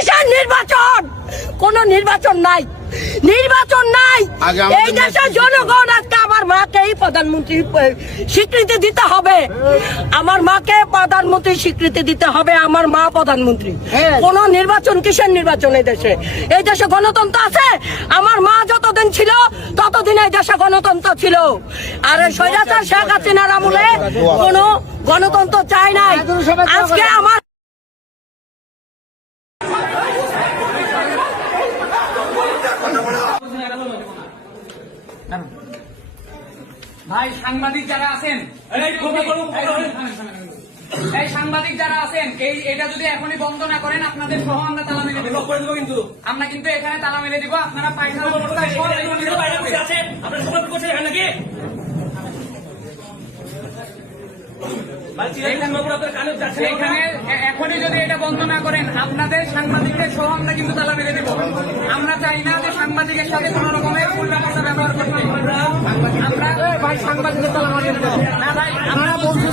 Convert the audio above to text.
কিসের নির্বাচন? কোন নির্বাচন নাই, নির্বাচন নাই। এই দেশের জনগণ আজকে আমার মাকেই প্রধানমন্ত্রী স্বীকৃতি দিতে হবে, আমার মাকে প্রধানমন্ত্রী স্বীকৃতি দিতে হবে। আমার মা প্রধানমন্ত্রী। কোন নির্বাচন কিসের নির্বাচন? এই দেশে গণতন্ত্র আছে। আমার মা যতদিন ছিল ততদিন এই দেশে গণতন্ত্র ছিল। আর স্বৈরাচার শেখ হাসিনার আমলে কোন গণতন্ত্র চাই নাই। আজকে আমার ভাই সাংবাদিক যারা আছেন, এই সাংবাদিক যারা আছেন, এটা যদি এখনই বন্ধ না করেন আপনাদের সহ আমরা তালা মেরে দেবো। কিন্তু আমরা কিন্তু এখানে তালা মেরে দিব। আপনারা পায়খানা এখানে এখনই যদি এটা বন্ধ না করেন আপনাদের সাংবাদিকদের সহ আমরা কিন্তু তালা মেরে দেবো। আমরা চাই না যে সাংবাদিকের সাথে কোন রকমের উল্টাপাল্টা ব্যবহার করতে। আমরা ভাই সাংবাদিকের তালা মেরে দেবো না ভাই, আমরা বলছি